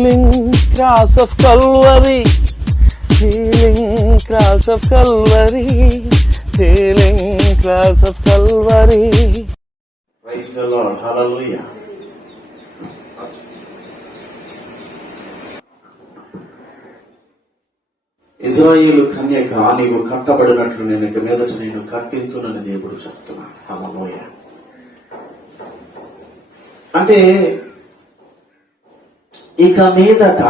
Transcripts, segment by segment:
Healing cross of Calvary, healing cross of Calvary, healing cross of Calvary. Praise the Lord, hallelujah. Israel కన్యక నీవు కట్టబడినట్లు నేను ఇక మీదట నేను కట్టింతునని దేవుడు చెప్తున్నాడు. హల్లెలూయా. అంటే ఇక మీదట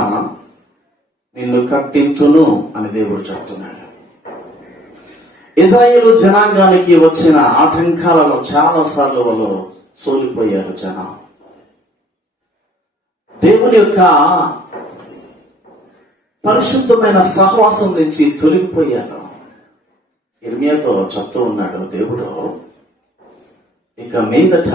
నిన్ను కట్టింతును అని దేవుడు చెప్తున్నాడు. ఇజ్రాయేలు జనాంగానికి వచ్చిన ఆటంకాలలో చాలా సార్లు వాళ్ళు సోలిపోయారు జనం. దేవుని యొక్క పరిశుద్ధమైన సహవాసం నుంచి తొలగిపోయాను. ఇర్మియాతో చెప్తూ ఉన్నాడు దేవుడు, ఇక మీదట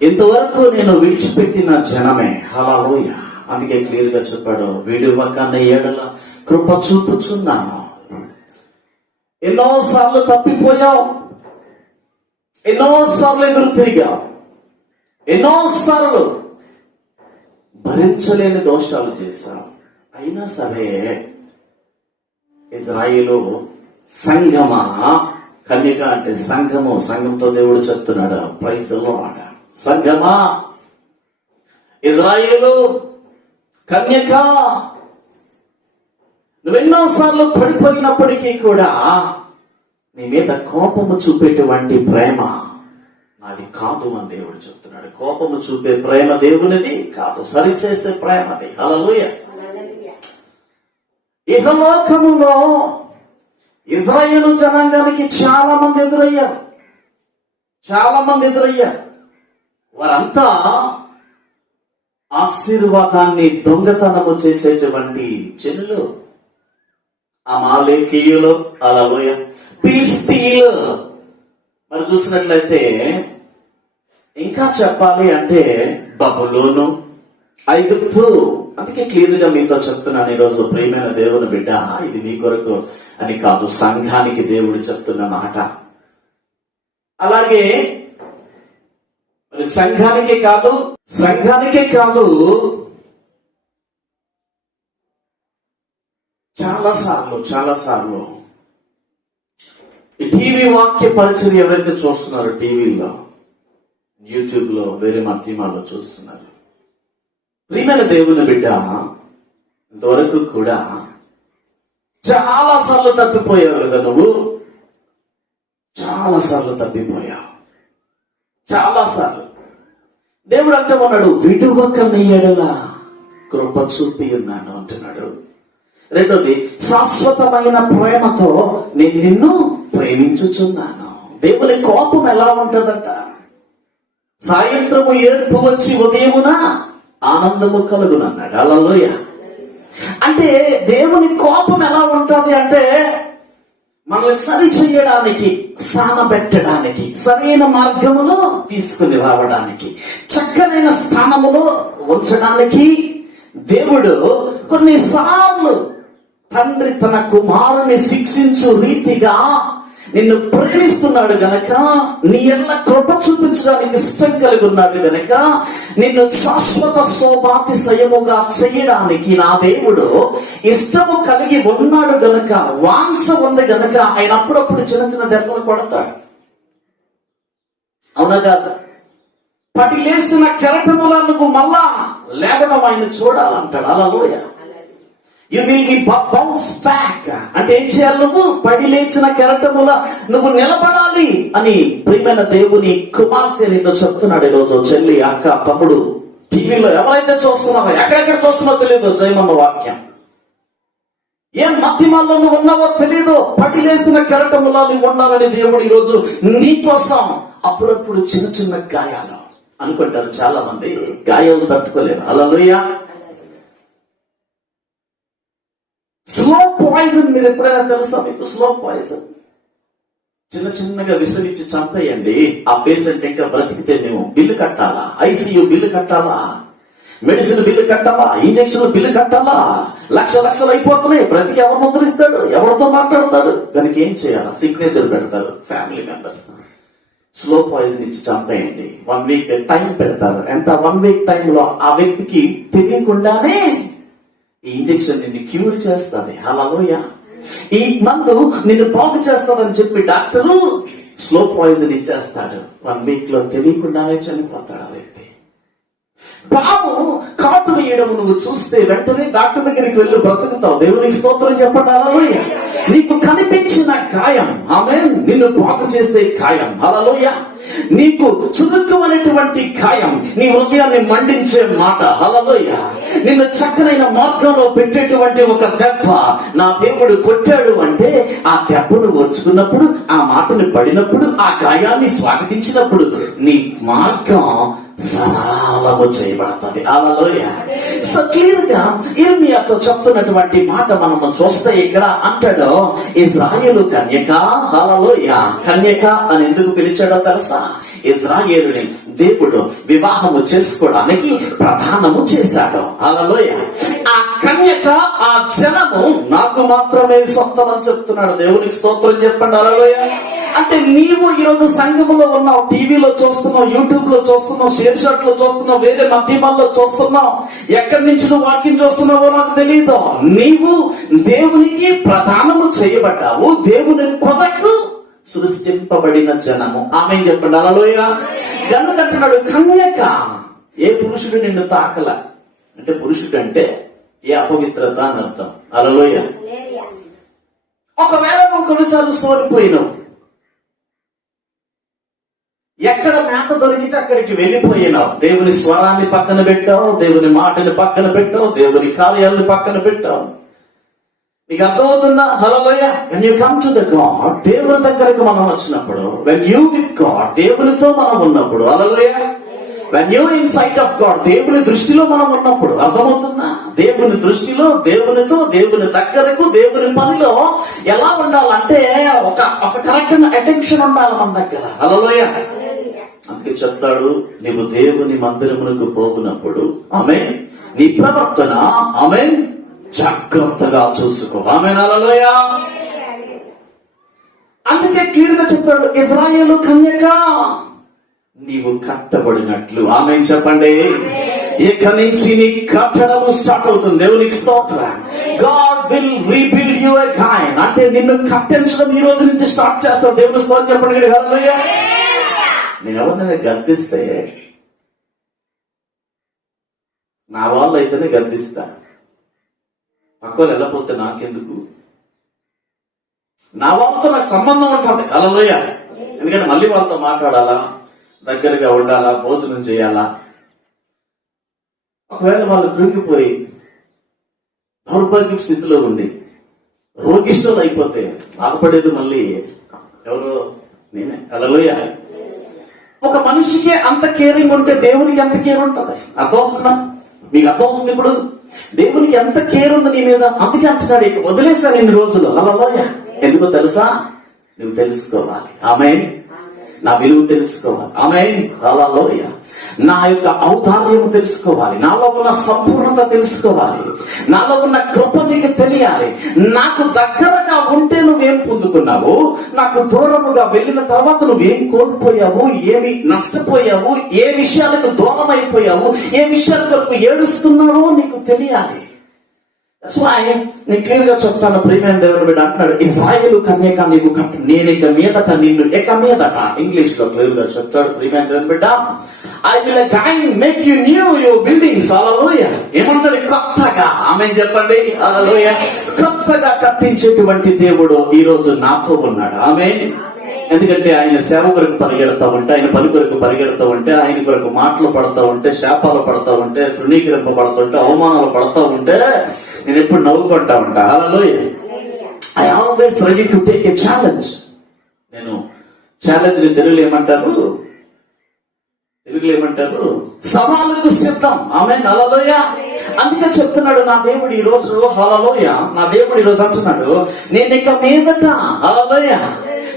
ఇంతవరకు నేను విడిచిపెట్టిన జనమే. హల్లెలూయా. అందుకే క్లియర్ గా చెప్పాడు, విడువక ఎడల కృప చూపుచున్నాను. ఎన్నోసార్లు తప్పిపోయావు, ఎన్నోసార్లు ఎదురు తిరిగావు, ఎన్నోసార్లు భరించలేని దోషాలు చేశావు. అయినా సరే ఇజ్రాయేలు సంఘమా, కన్యక అంటే సంఘము, సంఘంతో దేవుడు చెప్తున్నాడు ప్రైజ్ ది లార్డ్. సంఘమా, ఇజ్రాయేలు కన్యక, నువ్వెన్నోసార్లు పడిపోయినప్పటికీ కూడా నీ మీద కోపము చూపేటువంటి ప్రేమ నాది కాదు అని దేవుడు చెప్తున్నాడు. కోపము చూపే ప్రేమ దేవునిది కాదు, సరిచేసే ప్రేమది. హల్లెలూయా. ఇహలోకములో ఇజ్రాయేలు జనాంగానికి చాలా మంది ఎదురయ్యారు. వారంతా ఆశీర్వాదాన్ని దొంగతనము చేసేటువంటి జనులు. అమాలేకీయులు, హల్లెలూయా, ఫిలిష్తీయులు. మరి చూసినట్లయితే ఇంకా చెప్పాలి అంటే బబులోను, ఐగుప్తు. అందుకే క్లియర్ గా మీతో చెప్తున్నాను ఈరోజు, ప్రియమైన దేవుని బిడ్డ, ఇది మీ కొరకు అని కాదు, సంఘానికి దేవుడు చెప్తున్న మాట. అలాగే మరి సంఘానికే కాదు చాలా సార్లు ఈ టీవీ వాక్య పరిచయం ఎవరైతే చూస్తున్నారో, టీవీలో, యూట్యూబ్ లో, వేరే మాధ్యమాల్లో చూస్తున్నారు, ప్రియమైన దేవుని బిడ్డ, ఇంతవరకు కూడా చాలా సార్లు తప్పిపోయావు కదా. నువ్వు చాలా సార్లు తప్పిపోయావు, చాలా సార్లు. దేవుడు అంటే ఉన్నాడు, విడువక నీ ఎడల కృప చూపి ఉన్నాను అంటున్నాడు. రెండోది, శాశ్వతమైన ప్రేమతో నేను నిన్ను ప్రేమించుచున్నాను. దేవుని కోపం ఎలా ఉంటుందంట, సాయంత్రము ఏడుపు వచ్చి ఉదయమున ఆనందము కలుగునన్నాడు. హల్లెలూయా. అంటే దేవుని కోపం ఎలా ఉంటుంది అంటే, మనల్ని సరి చేయడానికి, సానబెట్టడానికి, సరైన మార్గములో తీసుకుని రావడానికి, చక్కనైన స్థానములో ఉంచడానికి దేవుడు కొన్నిసార్లు తండ్రి తన కుమారుని శిక్షించు రీతిగా నిన్ను ప్రేమిస్తున్నాడు గనక, నీ ఎడల కృప చూపించడానికి ఇష్టం కలిగి ఉన్నాడు గనక, నిన్ను శాశ్వత శోభాతిశయముగా చేయడానికి నా దేవుడు ఇష్టము కలిగి ఉన్నాడు గనక, వాంఛ ఉంది గనక ఆయన అప్పుడప్పుడు చిన్న చిన్న దెబ్బలు కొడతాడు. అవునా కాదు? పడిలేసిన కెరటములా నువ్వు మళ్ళా లేవడం ఆయన చూడాలంటాడు. హల్లెలూయా. You will be bounce back. అంటే ఏం చేయాలి? నువ్వు పడి లేచిన కెరటముల నువ్వు నిలబడాలి అని ప్రియమైన దేవుని కుమార్తె నీతో చెప్తున్నాడు ఈరోజు. చెల్లి, అక్క, తమ్ముడు, టీవీలో ఎవరైతే చూస్తున్నారో, ఎక్కడెక్కడ చూస్తున్నారో తెలియదు, జయమన్న వాక్యం ఏం మధ్యమాల్లో నువ్వు ఉన్నావో తెలియదు, పడి లేసిన కెరటములా నువ్వు ఉండాలని దేవుడు ఈరోజు నీ కోసం అప్పుడప్పుడు చిన్న చిన్న గాయాలు అనుకుంటారు చాలా మంది, గాయాలు తట్టుకోలేరు. హల్లెలూయా. స్లో పాయిజన్ మీరు ఎప్పుడైనా తెలుసా మీకు? స్లో పాయిజన్ చిన్న చిన్నగా విసిరించి చంపేయండి. ఆ పేషెంట్ ఇంకా బ్రతికితే మేము బిల్లు కట్టాలా? ఐసీయూ బిల్లు కట్టాలా? మెడిసిన్ బిల్లు కట్టాలా? ఇంజక్షన్ బిల్లు కట్టాలా? లక్షలు అయిపోతున్నాయి. బ్రతికి ఎవరు ముద్రిస్తాడు? ఎవరితో మాట్లాడతాడు? దానికి ఏం చేయాలా? సిగ్నేచర్ పెడతారు ఫ్యామిలీ మెంబర్స్. స్లో పాయిజన్ ఇచ్చి చంపేయండి. 1 వీక్ టైం పెడతారు. ఎంత 1 వీక్ టైంలో ఆ వ్యక్తికి తెలియకుండానే ఈ ఇంజెక్షన్ నిన్ను క్యూర్ చేస్తుంది. హల్లెలూయా. ఈ మందు నిన్ను బాగు చేస్తాదని చెప్పి డాక్టరు స్లో పాయిజన్ ఇచ్చేస్తాడు. 1 వీక్ లో తెలియకుండానే చనిపోతాడు ఆ వ్యక్తి. పాము కాటు వేయడం నువ్వు చూస్తే వెంటనే డాక్టర్ దగ్గరికి వెళ్ళి బ్రతుకుతావు. దేవునికి స్తోత్రం చెప్పండి. హల్లెలూయా. నీకు కనిపించిన గాయం, ఆమేన్, నిన్ను బాగు చేసే గాయం. హల్లెలూయా. నీకు చురుకమైనటువంటి గాయం, నీ హృదయాన్ని మండించే మాట. హల్లెలూయా. నిన్ను చక్కనైన మార్గంలో పెట్టేటువంటి ఒక దెబ్బ నా దేవుడు కొట్టాడు అంటే ఆ దెబ్బను ఓర్చుకున్నప్పుడు, ఆ మాటను పడినప్పుడు, ఆ గాయాన్ని స్వాగతించినప్పుడు నీ మార్గం సరళము చేయబడతాది. హల్లెలూయా. సో క్లియర్ గా ఇర్మియాతో చెప్తున్నటువంటి మాట మనము చూస్తే ఇక్కడ అంటాడు, ఇజ్రాయేలు కన్యక. హల్లెలూయా. కన్యక అని ఎందుకు పిలిచాడో తెలుసా? ఇజ్రాయేలుని దేవుడు వివాహము చేసుకోవడానికి ప్రధానము చేశాడు. హల్లెలూయా. ఆ కన్యక, ఆ జనము నాకు మాత్రమే సొంతం అని చెప్తున్నాడు. దేవునికి స్తోత్రం చెప్పండి. హల్లెలూయా. అంటే నీవు ఈరోజు సంఘములో ఉన్నావు, టీవీలో చూస్తున్నావు, యూట్యూబ్ లో చూస్తున్నావు, షేర్ షాట్ లో చూస్తున్నావు, వేరే మాధ్యమాల్లో చూస్తున్నావు, ఎక్కడి నుంచి నువ్వు వాక్యం చూస్తున్నావో నాకు తెలియదు. నీవు దేవునికి ప్రధానము చేయబడ్డావు. దేవుని కొరకు సృష్టింపబడిన జనము. ఆమె చెప్పండి. హల్లెలూయా. గనుకంటున్నాడు కన్యక. ఏ పురుషుడు నిన్ను తాకల అంటే, పురుషుడు అంటే ఏ అపవిత్రత అని అర్థం. హల్లెలూయా. ఒకవేళ నువ్వు కొన్నిసార్లు సోరిపోయినావు, ఎక్కడ మేత దొరికితే అక్కడికి వెళ్ళిపోయినావు, దేవుని స్వరాన్ని పక్కన పెట్టావు, దేవుని మాటని పక్కన పెట్టావు, దేవుని కార్యాలను పక్కన పెట్టావు. నీకు అర్థమవుతుందా? హల్లెలూయా. when you come to the God, దేవుని దగ్గరకు మనం వచ్చినప్పుడు, when you with God, దేవునితో మనం ఉన్నప్పుడు, హల్లెలూయా, when you in sight of God, దేవుని దృష్టిలో మనం ఉన్నప్పుడు, అర్థమవుతుందా? దేవుని దృష్టిలో, దేవునితో, దేవుని దగ్గరకు, దేవుని పనిలో ఎలా ఉండాలంటే ఒక కరెక్ట్ అటెన్షన్ ఉండాలి మన దగ్గర. హల్లెలూయా. అందుకే చెప్తాడు, నీవు దేవుని మందిరమునకు పోకున్నప్పుడు ఆమేన్, నీ ప్రవర్తన ఆమేన్ జాగ్రత్తగా చూసుకో. ఆమేన్. హల్లెలూయా. అందుకే క్లియర్ గా చెప్తాడు, ఇజ్రాయేలు కన్యక నీవు కట్టబడినట్లు. ఆమేన్ చెప్పండి. ఇక నుంచి నీ కట్టడము స్టార్ట్ అవుతుంది. దేవునికి స్తోత్రం. God will rebuild you again. అంటే నిన్ను కట్టించడం ఈ రోజు నుంచి స్టార్ట్ చేస్తాడు. దేవుని స్తోత్రం చెప్పండి. హల్లెలూయా. నేను ఎవరినైనా గద్దిస్తే, నా వాళ్ళు అయితేనే గద్దిస్తా, పక్కలు వెళ్ళపోతే నాకెందుకు? నా వాళ్ళతో నాకు సంబంధం ఉంటుంది. హల్లెలూయా. ఎందుకంటే మళ్ళీ వాళ్ళతో మాట్లాడాలా, దగ్గరగా ఉండాలా, భోజనం చేయాలా. ఒకవేళ వాళ్ళు కృంగిపోయి దౌర్భాగ్య స్థితిలో ఉండి రోగిష్ఠులు అయిపోతే బాధపడేది మళ్ళీ ఎవరో? నేనే. హల్లెలూయా. ఒక మనిషికి అంత కేరింగ్ ఉంటే దేవునికి ఎంత కేర్ ఉంటుంది? అర్థమవుతుందా? మీకు అర్థమవుతుంది ఇప్పుడు? దేవునికి ఎంత కేర్ ఉంది నీ మీద. అందుకే అంటున్నాడు, ఇక వదిలేశాను ఇన్ని రోజులు. హల్లెలూయా. ఎందుకో తెలుసా? నువ్వు తెలుసుకోవాలి. ఆమేన్. నా విలువ తెలుసుకోవాలి. ఆమేన్. హల్లెలూయా. నా యొక్క ఔదార్యము తెలుసుకోవాలి, నాలో ఉన్న సంపూర్ణత తెలుసుకోవాలి, నాలో ఉన్న కృప నీకు తెలియాలి. నాకు దగ్గరగా ఉంటే నువ్వేం పొందుకున్నావు, నాకు దూరముగా వెళ్ళిన తర్వాత నువ్వేం కోల్పోయావు, ఏమి నష్టపోయావు, ఏ విషయాలకు దూరం అయిపోయావు, ఏ విషయాల కొరకు ఏడుస్తున్నావో నీకు తెలియాలి. నేను క్లియర్ గా చెప్తాను. ప్రియమైన దేవుని బిడ్డ అంటున్నాడు, ఇజ్రాయేలు కన్యక నీవు కట్టు, నేను ఇక మీదట నిన్ను, ఇక మీదట, ఇంగ్లీష్ లో క్లియర్ గా చెప్తాడు. ప్రియమైన దేవుని బిడ్డ, I will again make you new your buildings. హల్లెలూయా. ఏమంటాడు? కొత్తగా. ఆమేన్ చెప్పండి. హల్లెలూయా. కొత్తగా కట్టించేటువంటి దేవుడు ఈ రోజు నాతో ఉన్నాడు. ఆమేన్. ఎందుకంటే ఆయన సేవ కొరకు పరిగెడతా ఉంటే, ఆయన పని కొరకు పరిగెడతా ఉంటే, ఆయన కొరకు మాటలు పడతా ఉంటే, శాపాలు పడతా ఉంటే, తృణీకరింపబడుతుంటే, అవమానాలు పడతా ఉంటే నేను ఎప్పుడు నవ్వుకుంటా ఉంటా. హల్లెలూయా. I always ready to take a challenge. నేను ఛాలెంజ్ ని తెలుగులో ఏమంటారు? సవాలుకు సిద్ధం. ఆమేన్. హల్లెలూయా. అందుకే చెప్తున్నాడు నా దేవుడు ఈ రోజు. హల్లెలూయా. నా దేవుడు ఈ రోజు అంటున్నాడు, నేను ఇక మీదట, హల్లెలూయా,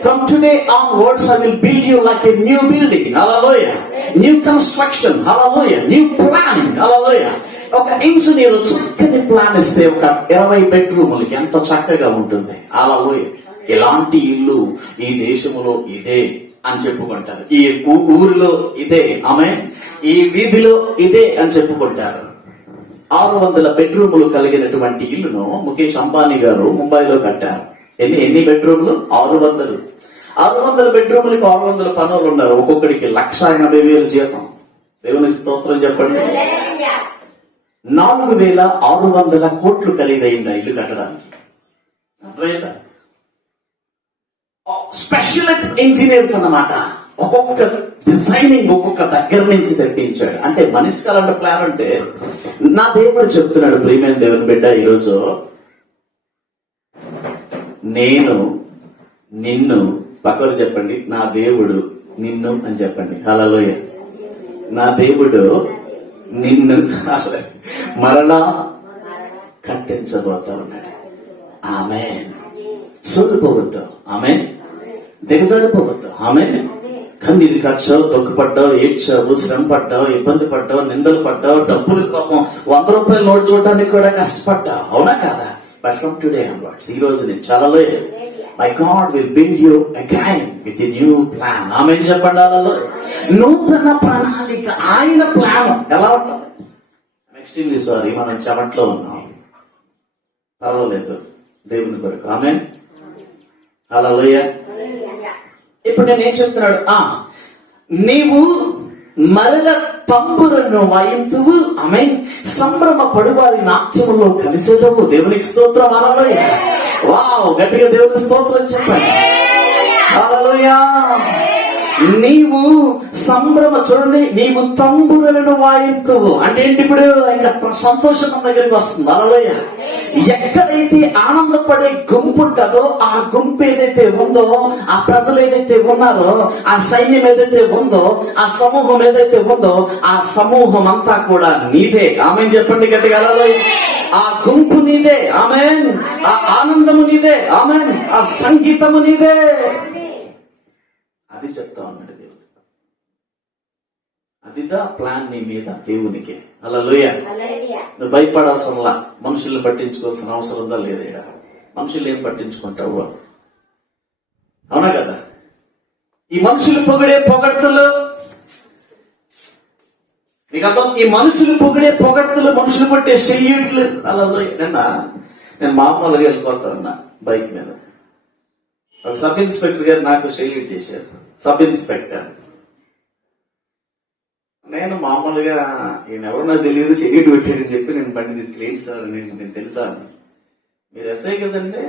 from today onwards I will build you like a new building. Hallelujah. New construction. Hallelujah. New planning. హల్లెలూయా. ఒక ఇంజనీర్ చక్కని ప్లాన్ ఇస్తే ఒక 20 బెడ్రూములకి ఎంత చక్కగా ఉంటుంది. హల్లెలూయా. ఇలాంటి ఇల్లు ఈ దేశంలో ఇదే అని చెప్పుకుంటారు. ఈ ఊరిలో ఇదే, ఆమె ఈ వీధిలో ఇదే అని చెప్పుకుంటారు. 600 బెడ్రూములు కలిగినటువంటి ఇల్లును ముఖేష్ అంబానీ గారు ముంబైలో కట్టారు. ఎన్ని బెడ్రూములు? 600. 600 బెడ్రూములకి 600 పనులు ఉన్నారు. ఒక్కొక్కడికి 1,80,000 జీతం. దేవునికి స్తోత్రం చెప్పండి. 4,600 కోట్లు ఖరీదైందా ఇల్లు కట్టడానికి? అర్థమైందా? స్పెషల్ ఇంజనీర్స్ అన్నమాట. ఒక్కొక్క డిజైనింగ్ ఒక్కొక్క దగ్గర నుంచి తెప్పించాడు. అంటే మనిషి కలంటే ప్లాన్ అంటే నా దేవుడు చెప్తున్నాడు, ప్రియమైన దేవుని బిడ్డ, ఈరోజు నేను నిన్ను పక్కకు చెప్పండి, నా దేవుడు నిన్ను అని చెప్పండి. హల్లెలూయా. నా దేవుడు నిన్ను మరలా కట్టించబోతా ఉన్నాడు. ఆమేన్. సోలిపోవద్దు, ఆమేన్. దిగజారిపోవద్దు, ఆమేన్. కన్నీరు కార్చావు, తొక్కుపడ్డావు, ఏడ్చావు, శ్రమ పడ్డావు, ఇబ్బంది పడ్డావు, నిందలు పడ్డావు, డబ్బులు పాపం 100 రూపాయలు నోటు చూడటానికి కూడా కష్టపడ్డావు, అవునా కాదా? బట్ ఫ్రమ్ టుడే ఆన్వర్డ్స్, ఈ రోజు నుంచి చాలలో my God will build you again with a new plan. ఆమేన్ చెప్పండి. అలలో నూతన ప్రణాళిక, ఆయన ప్లాన్ ఎలా ఉంటుంది? ఎక్స్ట్రీమ్లీ సారీ, మనం చెమట్లో ఉన్నాం, పర్వాలేదు దేవుని కొరకు. ఆమేన్. హల్లెలూయా. ఇప్పుడు నేనేం చెప్తున్నాడు? నీవు మరల తంబురను వాయింతువు, ఆమేన్. సంభ్రమ పడువారి నాట్యములో కలిసేదవు. దేవునికి స్తోత్రం. హల్లెలూయా. వావ్, గట్టిగా దేవునికి స్తోత్రం చెప్పండి. హల్లెలూయా. నీవు సంభ్రమ, చూడండి, నీవు తంబురలను వాయిద్దువు అంటే ఏంటి? ఇప్పుడు ఇంకా సంతోషం మన దగ్గరికి వస్తుంది. హల్లెలూయా. ఎక్కడైతే ఆనందపడే గుంపు ఉంటుందో, ఆ గుంపు ఏదైతే ఉందో, ఆ ప్రజలు ఏదైతే ఉన్నారో, ఆ సైన్యం ఏదైతే ఉందో, ఆ సమూహం ఏదైతే ఉందో, ఆ సమూహం అంతా కూడా నీదే. ఆమేన్ చెప్పండి గట్టిగా. హల్లెలూయా. ఆ గుంపు నీదే, ఆమేన్. ఆ ఆనందము నీదే, ఆమేన్. ఆ సంగీతము నీదే. అది చెప్తా ఉన్నాడు దేవుడు. అదిదా ప్లాన్ నీ మీద దేవునికి. హల్లెలూయా. నువ్వు భయపడాల్సిన, మనుషుల్ని పట్టించుకోవాల్సిన అవసరం ఉందా లేదా? ఇక్కడ మనుషులు ఏం పట్టించుకుంటావు? అవునా కదా? ఈ మనుషులు పొగిడే పొగడ్తలు, ఈ మనుషులు పొగిడే పొగడ్తలు, మనుషులు కొట్టే సెల్యూట్లు. హల్లెలూయా. నేను మామూలుగా వెళ్ళిపోతా ఉన్నా బైక్ మీద, ఒక సబ్ ఇన్స్పెక్టర్ గారు నాకు సెల్యూట్ చేశారు. Sub inspector. నేను మామూలుగా ఈయన ఎవరో నాకు తెలియదు, సెల్యూట్ పెట్టారని చెప్పి నేను బండి తీసుకెళ్ళి, సార్ నేను తెలుసా, మీరు ఎస్ఐ కదండి,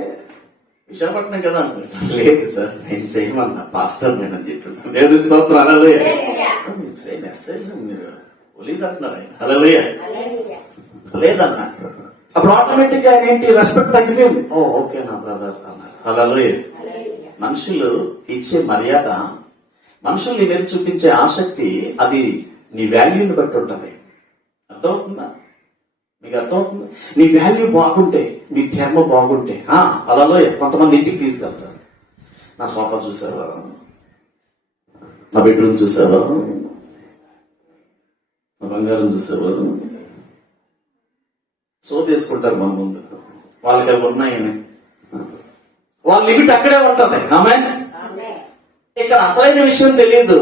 విశాఖపట్నం కదా? లేదు సార్, నేను చేయమన్నా, పాస్టర్ నేనని చెప్తున్నాను. దేవుని స్తోత్రం. హల్లెలూయా. ఎస్ఐ మీరు పోలీస్ అంటున్నారు ఆయన. హల్లెలూయా. లేదన్నా. అప్పుడు ఆటోమేటిక్ గా ఆయన ఏంటి, రెస్పెక్ట్ తగ్గిపోయింది. ఓకే నా బ్రదర్ అన్నారు. హల్లెలూయా. మనుషులు ఇచ్చే మర్యాద, మనుషులు నీ మీద చూపించే ఆసక్తి, అది నీ వాల్యూని బట్టి ఉంటది. అర్థమవుతుందా? మీకు అర్థమవుతుంది? నీ వాల్యూ బాగుంటే, నీ ధర్మ బాగుంటే, అలలో కొంతమంది ఇంటికి తీసుకెళ్తారు. నా సోఫా చూసావా, నా బెడ్రూమ్ చూసావా, నా బంగారం చూసావా, సో తీసుకుంటారు మన ముందు. వాళ్ళకి అవి ఉన్నాయని వాళ్ళ లిమిట్ అక్కడే ఉంటది. ఆమేన్. ఇక్కడ అసలైన విషయం తెలియదు,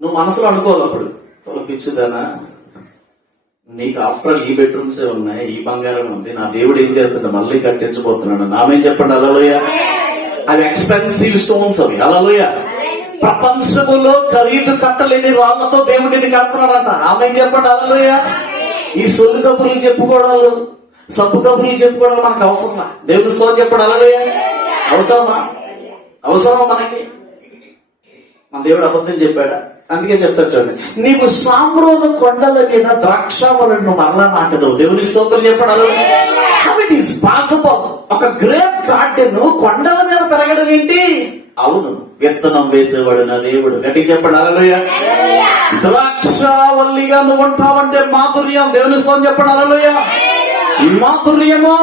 నువ్వు మనసులో అనుకోవాలి. అప్పుడు పిచ్చిదానా, నీకు ఆఫ్టర్ ఈ బెడ్రూమ్సే ఉన్నాయి, ఈ బంగారం ఉంది, నా దేవుడు ఏం చేస్తుంటే మళ్ళీ కట్టించబోతున్నాడు. నామేం చెప్పండి. హల్లెలూయా. అవి ఎక్స్పెన్సివ్ స్టోన్స్ అవి. హల్లెలూయా. ప్రపంచములో ఖరీదు కట్టలేని రాళ్లతో దేవుడిని కడుతున్నాడంట. ఆమేం చెప్పండి. హల్లెలూయా. ఈ సొల్లు కబుర్లు చెప్పుకోవడాలు, సబ్బు కబుర్లు చెప్పుకోవడం మనకు అవసరమా? దేవుని స్తోత్రం చెప్పండి. హల్లెలూయా. అవసరమా? అవసరమా మనకి? మన దేవుడు అబద్ధం చెప్పాడా? అందుకే చెప్తాడు చూడండి, నీవు సామ్రోను కొండల మీద ద్రాక్షవలను మరలా నాటదు. దేవునికి స్తోత్రం చెప్పండి. హల్లెలూయా. How it is possible? ఒక గ్రేప్ గార్డెన్ కొండల మీద పెరగడం ఏంటి? అవును, విత్తనం వేసేవాడు నా దేవుడు. గట్టిగా చెప్పండి. హల్లెలూయా. ద్రాక్షవల్లిగా నువ్వు ఉంటావంటే మాధుర్యం. దేవుని స్తోత్రం చెప్పండి. హల్లెలూయా. మాధుర్యము,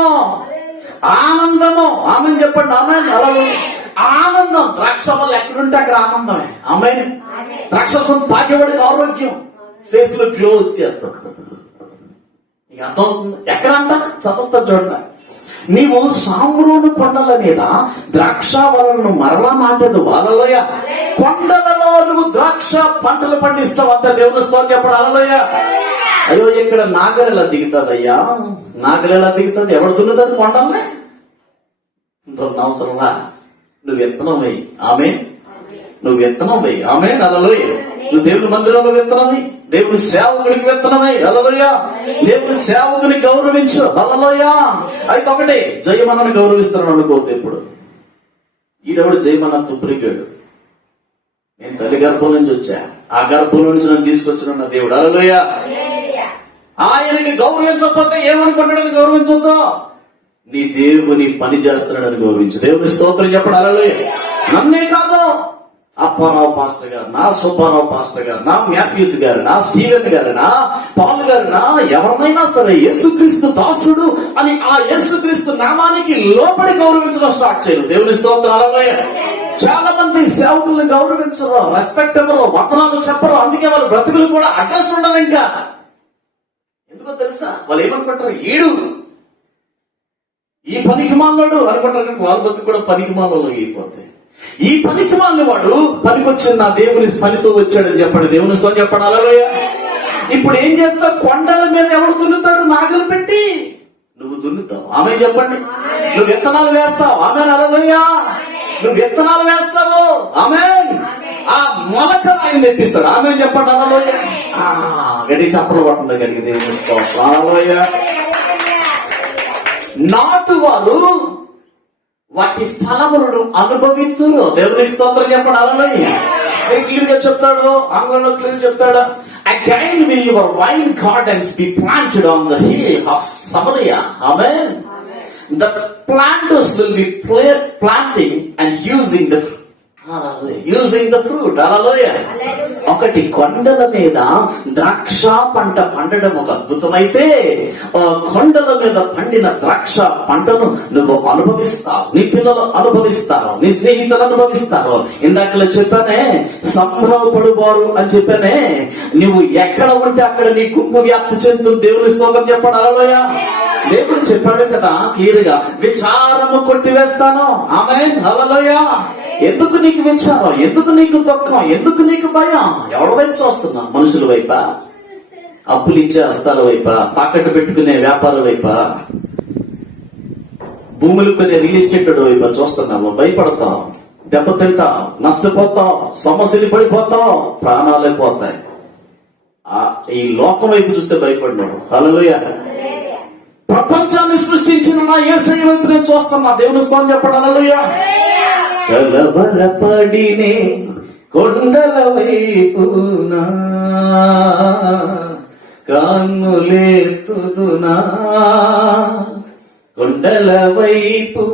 ఆనందము. ఆమెను చెప్పండి. ఆమేన్. హల్లెలూయా. ఆనందం. ద్రాక్షవల్లి ఎక్కడుంటే అక్కడ ఆనందమే. ఆమేన్. ద్రాక్షరసం తాగేవాడికి ఆరోగ్యం, ఫేస్ లో గ్లో వచ్చేస్తుంది. నీకు అర్థమవుతుంది? ఎక్కడంట చదువుతా చూడండి. నీవు సామ్రోను కొండల మీద ద్రాక్ష వలను మరలా నాటదు. హల్లెలూయా. కొండలలో నువ్వు ద్రాక్ష పంటలు పండిస్తావు అంతే. దేవుని స్తోత్రం చెప్పండి హల్లెలూయా. అయ్యో ఇక్కడ నాగలు ఎలా దిగుతుంది అయ్యా? నాగలు ఎలా దిగుతుంది? ఎవరు దున్నుతారు కొండల్ని? అవసరంలా నువ్వు విత్తనం వేయి. ఆమె నువ్వు విత్తనం వేయి. ఆమె హల్లెలూయా. నువ్వు దేవుని మందిరంలో విత్తనమై, దేవుని సేవకుడికి విత్తనమై హల్లెలూయా. దేవుని సేవకుని గౌరవించు హల్లెలూయా. అయితే ఒకటి, జయమన్నని గౌరవిస్తున్నాడు అనుకోవద్దు ఎప్పుడు. ఈడెవడు జయమన్న తుప్రిగాడు. నేను తల్లి గర్భం నుంచి వచ్చా, ఆ గర్భం నుంచి నన్ను తీసుకొచ్చిన దేవుడు హల్లెలూయా. ఆయనకి గౌరవించకపోతే ఏమనుకుంటాడని గౌరవించొద్దు. నీ దేవుని పని చేస్తున్నాడని గౌరవించు. దేవుని స్తోత్రం చెప్పండి హల్లెలూయా. నన్నే కాదు, అప్పారావు పాస్టర్ గారు, నా సుబ్బారావు పాస్టర్ గారు, నా మ్యాథ్యూస్ గారు, నా స్టీవెన్ గారు, నా పాల్ గారు, నా ఎవరినైనా సరే యేసుక్రీస్తు దాసుడు అని ఆ యేసుక్రీస్తు నామానికి లోపడి గౌరవించడం స్టార్ట్ చేయరు. దేవుని స్తోత్రం హల్లెలూయా. చాలా మంది సేవకుల్ని గౌరవించరు, రెస్పెక్ట్ ఇవ్వరు, వదనాలు చెప్పరు. అందుకే వాళ్ళ బ్రతుకులు కూడా అడ్రస్ ఉండదు. ఇంకా ఎందుకో తెలుసా? వాళ్ళు ఏమనుకుంటారు, ఈడు ఈ పనికి మాలోడు అనుకుంటారు. వాళ్ళ బతుకు కూడా పనికి మాలలో అయిపోతాయి. ఈ పనికి మాలిన వాడు పనికొచ్చిన నా దేవుని పనితో వచ్చాడని చెప్పండి. దేవుని స్తోత్రం చెప్పండి హల్లెలూయా. ఇప్పుడు ఏం చేస్తావు? కొండల మీద ఎవడు దున్నుతాడు? నాగలు పెట్టి నువ్వు దున్నుతావు. ఆమె చెప్పండి. నువ్వు విత్తనాలు వేస్తావు. ఆమె హల్లెలూయా. నువ్వు విత్తనాలు వేస్తావు. ఆమె ఆ మొలకలు ఆయన తెప్పిస్తాడు. ఆమె చెప్పండి హల్లెలూయా. గడి చప్పలు పట్టండి గడికి. దేవుని స్తోత్రం హల్లెలూయా. నాటువారు వాటి ఫలములను అనుభవిస్తురు. దేవునికి స్తోత్రం చెప్పండి హల్లెలూయా. క్లియర్ గా చెప్తాడు, ఆంగ్లంలో క్లియర్ చెప్తాడు. Again will your vine gardens be planted on the hill of Samaria. Amen. The planters will be planting and using the fruit. Hallelujah. ఒకటి, కొండల మీద ద్రాక్ష పంట పండడం ఒక అద్భుతమైతే, కొండల మీద పండిన ద్రాక్ష పంటను నువ్వు అనుభవిస్తావు, నీ పిల్లలు అనుభవిస్తారు, నీ స్నేహితులు అనుభవిస్తారు. ఇందాకలో చెప్పానే సంబరపడువారు అని చెప్పానే. నువ్వు ఎక్కడ ఉంటే అక్కడ నీ గుంపు వ్యాప్తి చెందుతుంది. దేవుని స్తోత్రం చెప్పండి హల్లెలూయా. దేవుడు చెప్పాడు కదా క్లియర్ గా, విచారము కొట్టివేస్తాను. ఆమేన్ హల్లెలూయా. ఎందుకు నీకు విచారం? ఎందుకు నీకు దుఃఖం? ఎందుకు నీకు భయం? ఎవరి వైపు చూస్తున్నా? మనుషుల వైపా? అప్పులు ఇచ్చే హస్తాల వైపా? తాకట్టు పెట్టుకునే వ్యాపారాల వైపా? భూములు కొనే రియల్ ఎస్టేట్ వైపా చూస్తున్నావు? భయపడతావు, దెబ్బతింటావు, నష్టపోతావు, సమస్యలు పడిపోతావు, ప్రాణాలే పోతాయి. ఈ లోకం వైపు చూస్తే భయపడినాడు. హల్లెలూయా. ప్రపంచాన్ని సృష్టించిన నా యేసయ్య వైపు నేను చూస్తున్నా. దేవుని స్తోత్రం చెప్పండి హల్లెలూయా. కలవరపడినే కొండల వైపునా కన్నులెత్తుదునా, కొండల వైపు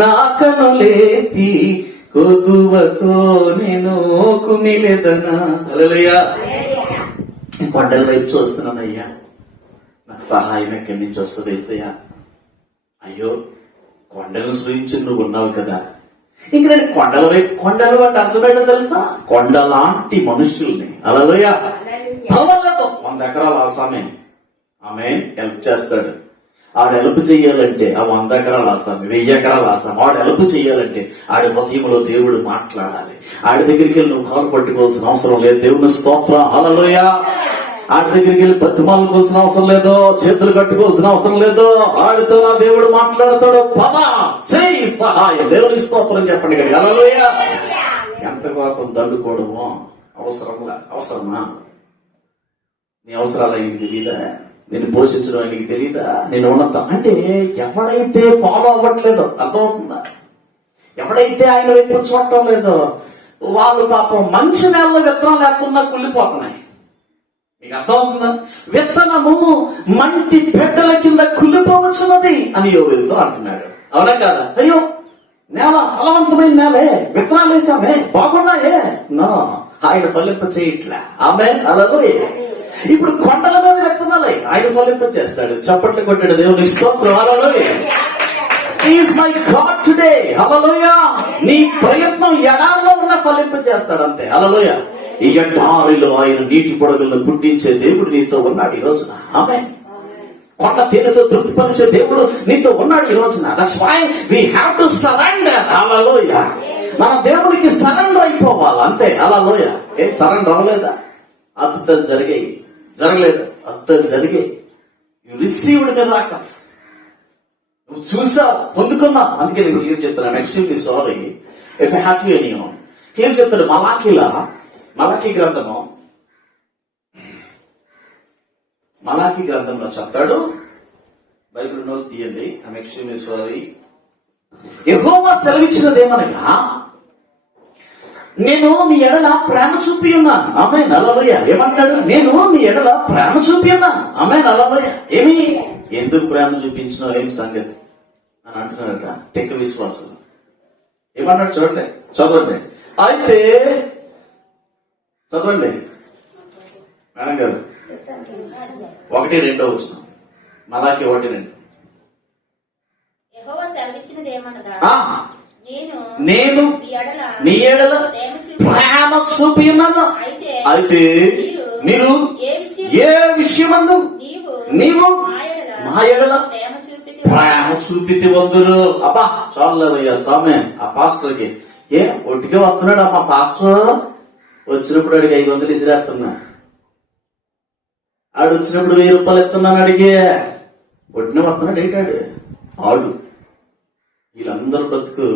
నా కనులెత్తి కొదువతో నేను కుమిలెదనా. హల్లెలూయా. కొండల వైపు చూస్తున్నానయ్యా, నాకు సహాయం ఎక్కడి నుంచి వస్తుంది యేసయ్యా? అయ్యో, కొండలను సృజించి నువ్వు ఉన్నావు కదా. ఇంక నేను కొండల వైపు, కొండలు అంటే అర్థమేటో తెలుసా? కొండలాంటి మనుషుల్ని హల్లెలూయా. పర్వాలేదు, 100 ఎకరాల ఆసామే ఆమె హెల్ప్ చేస్తాడు. ఆడు హెల్ప్ చెయ్యాలంటే ఆ 100 ఎకరాల ఆసామి, 1000 ఎకరాల ఆసామి, ఆడు హెల్ప్ చెయ్యాలంటే ఆడి హృదయంలో దేవుడు మాట్లాడాలి. ఆడి దగ్గరికి వెళ్ళి నువ్వు కాలు పట్టుకోవాల్సిన అవసరం లేదు. దేవుని స్తోత్రం హల్లెలూయా. ఆడి దగ్గరికి వెళ్ళి బతిమాలుకోవాల్సిన అవసరం లేదు, చేతులు కట్టుకోవాల్సిన అవసరం లేదు. ఆడితో నా దేవుడు మాట్లాడతాడు. పద చెయ్యి సహాయం. దేవుని స్తోత్రం చెప్పండి కదా హల్లెలూయా. ఎంత కోసం దండుకోవడమో అవసరమా? నీ అవసరాలు ఆయనకి తెలీదా? నేను పోషించడం ఆయనకి తెలీదా? నేను ఉన్నత అంటే ఎవడైతే ఫాలో అవ్వట్లేదో, అర్థమవుతుందా? ఎవడైతే ఆయన వైపు చూడటం లేదో వాళ్ళు పాపం మంచి నేలలో విత్తనాలు వేస్తున్నా కుళ్ళిపోతున్నాయి. మీకు అర్థమవుతుందా? విత్తనము మంటి బిడ్డల కింద కుళ్ళిపోవచ్చున్నది అని యోగులతో అంటున్నాడు. అవునా కాదా? అయ్యో, నేల ఫలవంతమైన నేలే, విత్తనాలు వేసామే, బాగున్నాయే. నో, ఆయన ఫలింప చేయట్లే. ఆమేన్ హల్లెలూయా. ఇప్పుడు కొండల మీద విత్తనాలే ఆయన ఫలింప చేస్తాడు. చప్పట్లు కొట్టాడు. దేవుని స్తోత్రం హల్లెలూయా. He is my God today. హల్లెలూయా. నీ ప్రయత్నం ఎడారిలో ఉన్న ఫలింప చేస్తాడు అంతే. హల్లెలూయా. ఈ ఎడారిలో ఆయన నీటి పొడగలను పుట్టించే దేవుడు నీతో ఉన్నాడు ఈ రోజున. ఆమేన్. కొండ తేనెతో తృప్తిపరిచే దేవుడు నీతో ఉన్నాడు ఈ రోజున. That's why we have to surrender. హల్లెలూయా. మన దేవునికి సరెండర్ అయిపోవాలి అంతే. అలా లోయ సరెండర్ అవ్వలేదా? అద్భుతాలు జరిగాయి, జరగలేదు, అద్భుతాలు జరిగాయి. యు రిసీవ్డ్ మిరాకిల్స్, నువ్వు చూసావు, పొందుకున్నావు. అందుకే నేను క్లియర్ చెప్తున్నాను. Extremely sorry if I have to anyone. Clear చెప్తాడు. మలాకీ గ్రంథంలో చెప్తాడు. బైబిల్ నోట్ తీయండి. I'm extremely sorry. యెహోవా సెలవిచ్చినదేమనగా, నేను మీ ఎడల ప్రేమ చూపి ఉన్నాను. ఆమేన్ హల్లెలూయా. ఏమంటాడు? నేను మీ ఎడల ప్రేమ చూపి ఉన్నాను. ఆమేన్ హల్లెలూయా. ఏమి, ఎందుకు ప్రేమ చూపించినావు, ఏం సంగతి అని అంటున్నాడట తెక్క విశ్వాసం. ఏమన్నాడు చూడండి, చదవండి. అయితే చదవండి మేడం గారు, 1-2 వచ్చిన మలాకి 1-2. నేను నీ ఎడల ప్రేమ చూపి ఉన్నాను. అయితే మీరు ఏ విషయమందు నీవు మా ఎడల ప్రేమ చూపితే వద్దురు. అబ్బా చాలయ్యా స్వామి. ఆ పాస్టర్ కి ఒట్టిగా వస్తున్నాడు. మా పాస్టర్ వచ్చినప్పుడు అడిగి 500 ఇసిరేస్తున్నా, ఆడు వచ్చినప్పుడు 1000 రూపాయలు ఎత్తున్నాను అడిగే. ఒట్టినే వస్తున్నాడు ఏంటాడు ఆడు. వీళ్ళందరూ బతుకు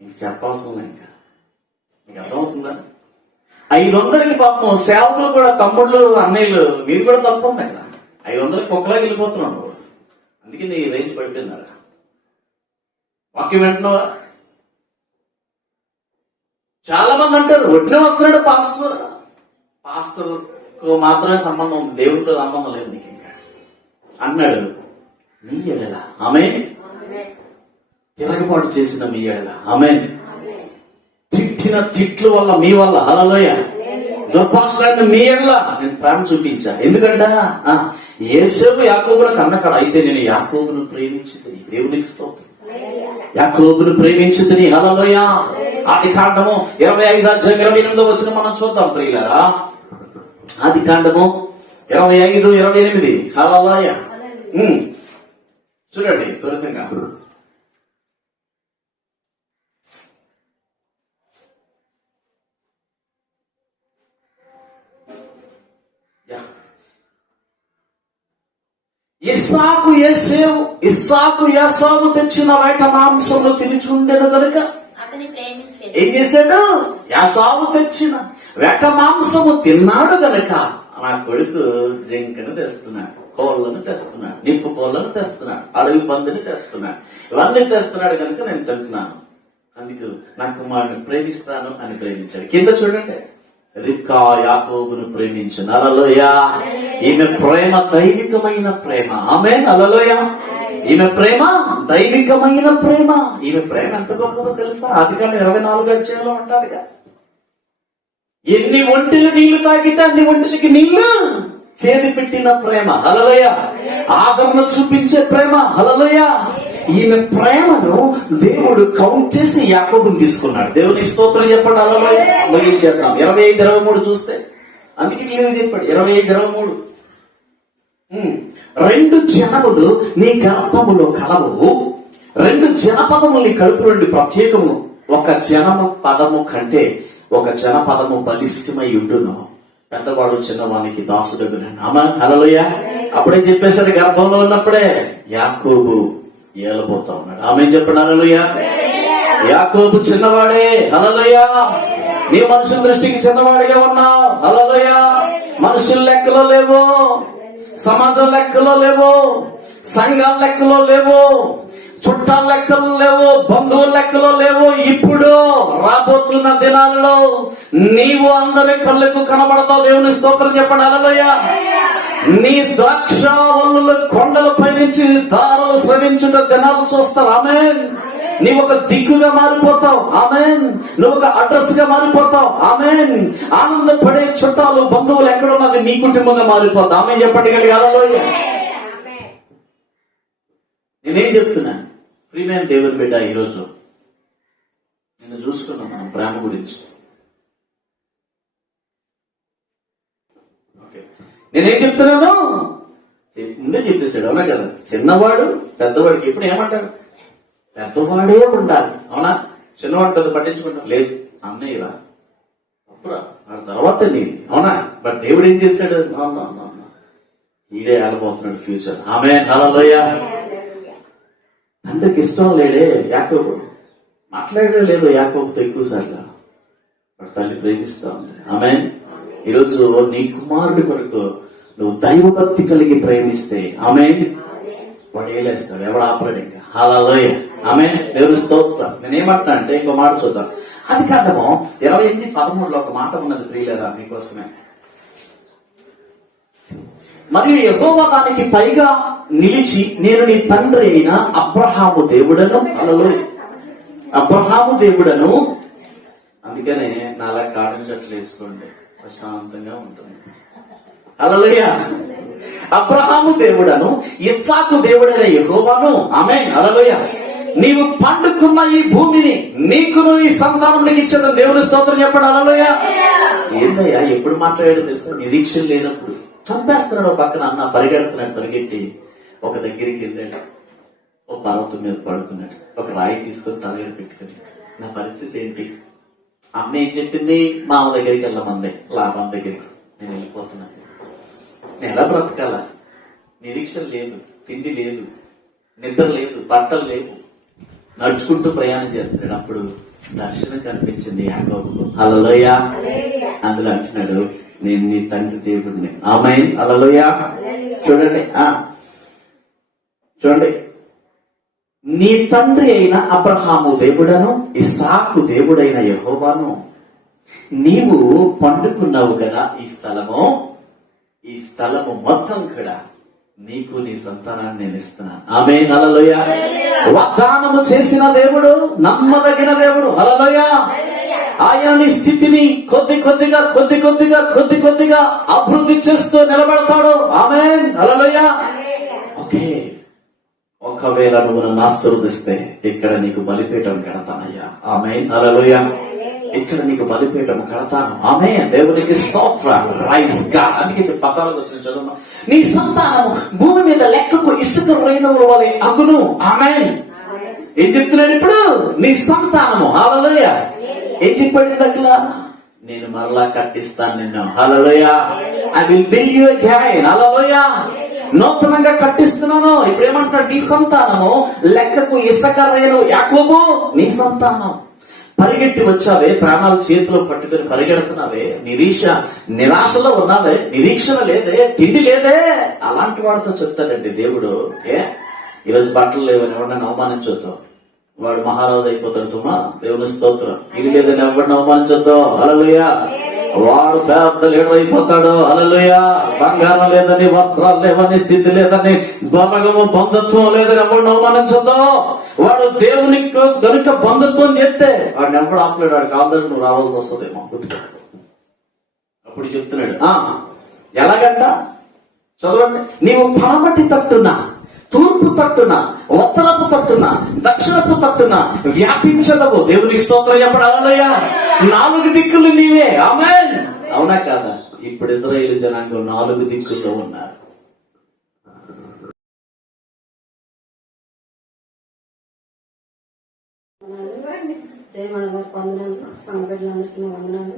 నీకు చెప్పవసరం. ఇంకా నీకు అర్థమవుతుందా? 500కి పాపం సేవకులు కూడా, తమ్ముళ్ళు అన్నయ్యలు మీరు కూడా తప్పు ఉంది అక్కడ. 500కి కుక్కలాగా వెళ్ళిపోతున్నాడు. అందుకే నీ రేంజ్ పడిపోయిందా? వాక్యం వింటున్నావా? చాలా మంది అంటారు ఒట్టినే వస్తున్నాడు పాస్టర్ కు మాత్రమే సంబంధం ఉంది, దేవుడితో సంబంధం లేదు నీకు ఇంకా అన్నాడు. నీ ఎడల ఆమేన్, తిరగబాటు చేసిన మీ ఎడల ఆమేన్, తిట్టిన తిట్లు వల్ల మీ వల్ల హల్లెలూయా దుర్భాషలాడిన మీ ఎడల నేను ప్రేమ చూపించా. ఎందుకంట యేసేపు యాకోబును కన్నకడ. అయితే నేను యాకోబును ప్రేమించుతుంది. దేవునికి స్తోత్రం. యాకోబును ప్రేమించుతుంది. హల్లెలూయా. ఆదికాండము 25:28 వచ్చిన మనం చూద్దాం ప్రియులారా. ఆదికాండము 25:28. హల్లెలూయా. చూడండి త్వరితంగా. ఇస్సాకు యాసావు తెచ్చిన వేట మాంసంలో తినిచుండేది కనుక ఏం చేశాడు? యాసావు తెచ్చిన వేట మాంసము తిన్నాడు గనక నా కొడుకు జింకను తెస్తున్నాడు, కోళ్ళను తెస్తున్నాడు, నిప్పు కోళ్ళను తెస్తున్నాడు, అడవి పందిని తెస్తున్నాడు. ఇవన్నీ తెస్తున్నాడు కనుక నేను తింటున్నాను. అందుకు నా కుమారుని ప్రేమిస్తాను అని ప్రేమించాడు. కింద చూడండి, రిబ్కా యాకోబును ప్రేమించను. హల్లెలూయా. ఈమె ప్రేమ దైవికమైన ప్రేమ. ఆమేన్ హల్లెలూయా. ఈమె ప్రేమ దైవికమైన ప్రేమ. ఈమె ప్రేమ ఎంత గొప్పదో తెలుసా? ఆదికాండం 24 ఉంటదిగా. ఎన్ని ఒంటిలు నీళ్లు తాగితే అన్ని ఒంటిలకి నీళ్లు చేది పెట్టిన ప్రేమ. హల్లెలూయా. ఆదరణ చూపించే ప్రేమ. హల్లెలూయా. ఈమె ప్రేమను దేవుడు కౌంట్ చేసి యాకోబుని తీసుకున్నాడు. దేవుని స్తోత్రం చెప్పండి. హల్లెలూయా. ముగించేద్దాం. 25:23 చూస్తే అందుకే క్లియర్ చెప్పాడు. 25:23 2 జనములు నీ గర్భములో కలవు, 2 జనపదములు నీ కడుపు నుండి ప్రత్యేకము. ఒక జనమ పదము కంటే ఒక జనపదము బలిష్టమై ఉండును. పెద్దవాడు చిన్నవానికి దాసుడగును. ఆమేన్ హల్లెలూయా. అప్పుడే చెప్పేసరి గర్భంలో ఉన్నప్పుడే యాకోబు ఏలబోతా ఉన్నాడు. ఆమేన్ చెప్పండి. హల్లెలూయా. యాకోబు చిన్నవాడే. హల్లెలూయా. నీ మనుషుల దృష్టికి చిన్నవాడిగా ఉన్నావు. హల్లెలూయా. మనుషుల లెక్కలో లేవు, సమాజం లెక్కలో లేవు, సంఘాల లెక్కలో లేవు, చుట్టాల లెక్కలు లేవు, బంధువుల లెక్కలో లేవు. ఇప్పుడు రాబోతున్న దినాల్లో నీవు అందరి కళ్ళకు కనబడతావు. దేవుని స్తోత్రం చెప్పండి. హల్లెలూయా. నీ ద్రాక్ష వల్లుల కొండలపై నుంచి దారులు శ్రమించుట జనాలు చూస్తారు. ఆమేన్. నీవు ఒక దిక్కుగా మారిపోతావు. ఆమేన్. నువ్వు ఒక అడ్రస్ గా మారిపోతావు. ఆమేన్. ఆనందపడే చుట్టాలు బంధువులు ఎక్కడున్నది నీ కుటుంబంగా మారిపోతావు. ఆమేన్ చెప్పండి. హల్లెలూయా. నేనేం చెప్తున్నా ప్రియమైన దేవుని బిడ్డ, ఈరోజు నిన్ను చూసుకున్నాం మనం ప్రేమ గురించి. నేనేం చెప్తున్నాను ముందే చెప్పేశాడు. అవునా కదా? చిన్నవాడు పెద్దవాడికి ఎప్పుడు ఏమంటారు? పెద్దవాడే ఉండాలి. అవునా? చిన్నవాడు పెద్ద పట్టించుకుంటాం లేదు, అన్నయ్యరా తప్పురా, ఆ తర్వాత నీది, అవునా? బట్ దేవుడు ఏం చేశాడు? ఈడే ఆలపోతున్నాడు ఫ్యూచర్. ఆమె హల్లెలూయా. తండ్రికి ఇష్టం లేడే యాకోబు, మాట్లాడే లేదు యాకోబుతో ఎక్కువ సార్లు. వాడు తల్లి ప్రేమిస్తా ఉంది. ఆమె ఈరోజు నీ కుమారుడి కొరకు నువ్వు దైవభక్తి కలిగి ప్రేమిస్తే ఆమె వాడు ఏలేస్తాడు, ఎవడు ఆపలేడు ఇంకా. హల్లెలూయా. ఆమె దేవుని స్తోత్రం. నేనేమంటున్నా అంటే ఇంకో మాట చూద్దాం. ఆదికాండము 28:13 ఒక మాట ఉన్నది ప్రియులారా మీకోసమే. మరియు యెహోవా దానికి పైగా నిలిచి, నేను నీ తండ్రి అయిన అబ్రహాము దేవుడను, హల్లెలూయా, అబ్రహాము దేవుడను. అందుకనే నాలా కాటన్ చెట్లు వేసుకోండి, ప్రశాంతంగా ఉంటుంది. హల్లెలూయా. అబ్రహాము దేవుడను, ఇస్సాకు దేవుడైన యెహోవాను. ఆమేన్. హల్లెలూయా. నీవు పండుకున్న ఈ భూమిని నీకును నీ సంతానం నీకు ఇచ్చిన దేవుని స్తోత్రం చెప్పండి. హల్లెలూయా. ఏందయ్యా ఎప్పుడు మాట్లాడాడు తెలుసా? నిరీక్షణ లేనప్పుడు చంపేస్తున్నాడు. పక్కన అన్న పరిగెడుతున్నాడు, పరిగెట్టి ఒక దగ్గరికి వెళ్ళాడు, ఒక పర్వతం మీద పడుకున్నాడు, ఒక రాయి తీసుకొని తలగడ పెట్టుకుని, నా పరిస్థితి ఏంటి? అమ్మ ఏం చెప్పింది? మామ దగ్గరికి వెళ్ళమంది, లాభం దగ్గరికి. నేను వెళ్ళిపోతున్నాను, నేను ఎలా బ్రతకాల? నిరీక్షణ లేదు, తిండి లేదు, నిద్ర లేదు, బట్టలు లేవు, నడుచుకుంటూ ప్రయాణం చేస్తున్నాడు. అప్పుడు దర్శనం కనిపించింది యాకోబుకు. హల్లెలూయా. అందులో అంటున్నాడు, నేను నీ తండ్రి దేవుడిని. ఆమేన్. హల్లెలూయా. చూడండి, చూడండి, నీ తండ్రి అయిన అబ్రహాము దేవుడను, ఇస్సాకు దేవుడైన యెహోవాను. నీవు పండుకున్నావు కదా ఈ స్థలము మొత్తం కూడా నీకు నీ సంతానాన్ని నేను ఇస్తున్నాను. ఆమేన్. హల్లెలూయా. వాగ్దానము చేసిన దేవుడు నమ్మదగిన దేవుడు. హల్లెలూయా. ఆయన నీ స్థితిని కొద్ది కొద్దిగా అభివృద్ధి చేస్తూ నిలబెడతాడు. ఆమేన్. హల్లెలూయా. ఓకే, ఒకవేళ నువ్వు నన్ను ఆశీర్వదిస్తే ఇక్కడ నీకు బలిపీఠం కడతానయ్యా. ఆమేన్. హల్లెలూయా. ఇక్కడ నీకు బలిపీఠం కడతాను. ఆమేన్. దేవునికి స్తోత్రం. Praise God. అందుకే 14 వచ్చిన చదువు, నీ సంతానము భూమి మీద లెక్కకు ఇసుక రేణువుల వలె అగును. ఆమేన్. ఏం చెప్తున్నాడు ఇప్పుడు? నీ సంతానము. హల్లెలూయా. ఏం చెప్పాడు దగ్గర? నేను మరలా కట్టిస్తాను నిన్ను. హల్లెలూయా. I will build you again. హల్లెలూయా. నూతనంగా కట్టిస్తున్నాను. ఇప్పుడు ఏమంటున్నాడు? నీ సంతానము లెక్కకు ఇసుక రేణు. యాకోబు నీ సంతానం. పరిగెట్టి వచ్చావే, ప్రాణాలు చేతిలో పట్టుకుని పరిగెడుతున్నావే, నిరాశలో ఉన్నావే, నిరీక్షణ లేదే, తిండి లేదే, అలాంటి వాడితో చెప్తాడండి దేవుడు. ఈరోజు బట్టలు లేవని ఎవరినైనా అవమానించొద్దు, వాడు మహారాజు అయిపోతాడు. సుమా దేవుని స్తోత్రం. ఇల్లు లేదని ఎవరిని అవమానించొద్దు. హల్లెలూయా. వాడు పెద్ద లీడర్ అయిపోతాడు. హల్లెలూయా. బంగారం లేదని, వస్త్రాలు లేవని, స్థితి లేదని, బలగము బంధుత్వం లేదని ఎవరిని అవమానించొద్దు. వాడు దేవుని గనుక బంధుత్వం చేస్తే వాడిని ఎవడు ఆపలేడు. వాడికి కాదు, నువ్వు రావాల్సి వస్తుందేమో గుర్తుపెట్టు. అప్పుడు చెప్తున్నాడు, ఎలాగంట చదవండి, నీవు పడమటి తట్టున, తూర్పు తట్టున, ఉత్తరపు తట్టున, దక్షిణపు తట్టున వ్యాపించదవు. దేవునికి స్తోత్రం చెప్పండి. హల్లెలూయా. 4 దిక్కులు నీవే. ఆమేన్. అవునా కాదా? ఇప్పుడు ఇశ్రాయేలు జనాంగం 4 దిక్కుల్లో ఉన్నారు. జయమాల వందనాలు, సంఘటనలందరికీ వందనాలు.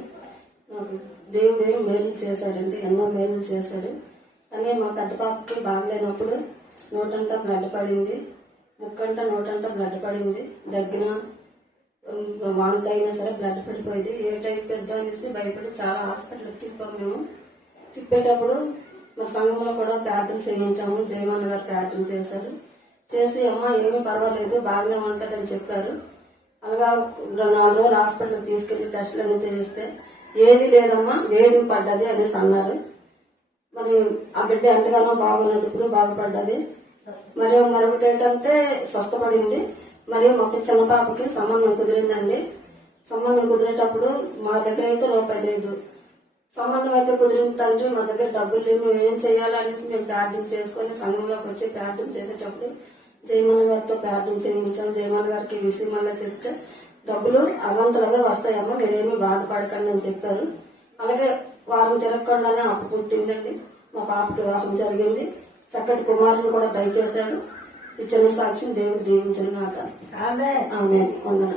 నాకు దేవుడు మేలు చేశాడండి, ఎన్నో మేలు చేశాడు. కానీ మా పెద్ద పాపకి బాగలేనప్పుడు నోటంతా బ్లడ్ పడింది, ముక్కంట నోటంట బ్లడ్ పడింది, దగ్గర వాంతి అయినా సరే బ్లడ్ పడిపోయింది. ఏ టైప్ పెద్ద అనేసి భయపడి చాలా హాస్పిటల్ తిప్పాము. మేము తిప్పేటప్పుడు మా సంఘంలో కూడా ప్రార్థన చేయించాము. జయమాల గారు ప్రార్థన చేశారు. చేసి అమ్మ ఏమీ పర్వాలేదు, బాగానే ఉంటుందని చెప్పారు. అలాగా 4 రోజులు హాస్పిటల్ తీసుకెళ్లి టెస్టులన్నీ చేయిస్తే ఏది లేదమ్మా, వేడి పడ్డది అనేసి అన్నారు. మరి ఆ బిడ్డ ఎంతగానో బాగున్నప్పుడు బాగుపడ్డది. మరియు మరొకటి ఏంటంటే స్వస్థపడింది. మరియు మా చిన్న పాపకి సంబంధం కుదిరిందండి. సంబంధం కుదిరేటప్పుడు మా దగ్గర అయితే రూపాయి లేదు. సంబంధం అయితే కుదిరింది తండ్రి, మా దగ్గర డబ్బులు లేవు, మేము ఏం చేయాలనేసి మేము ప్రార్థన చేసుకుని సంఘంలోకి వచ్చి ప్రార్థన చేసేటప్పుడు జయమాల గారితో ప్రార్థన చేయించాం. జయమాల గారికి విషయం వల్ల చెప్తే డబ్బులు అవంతలుగా వస్తాయమ్మా, మీరేమీ బాధపడకండి అని చెప్పారు. అలాగే వారం తిరగకుండానే అప్పు పుట్టిందండి. మా పాపకి వివాహం జరిగింది. చక్కటి కుమారుని కూడా దయచేశాడు. ఈ చిన్న సాక్ష్యం దేవుడు దీవించను గాక. ఆమేన్. వందనాలు.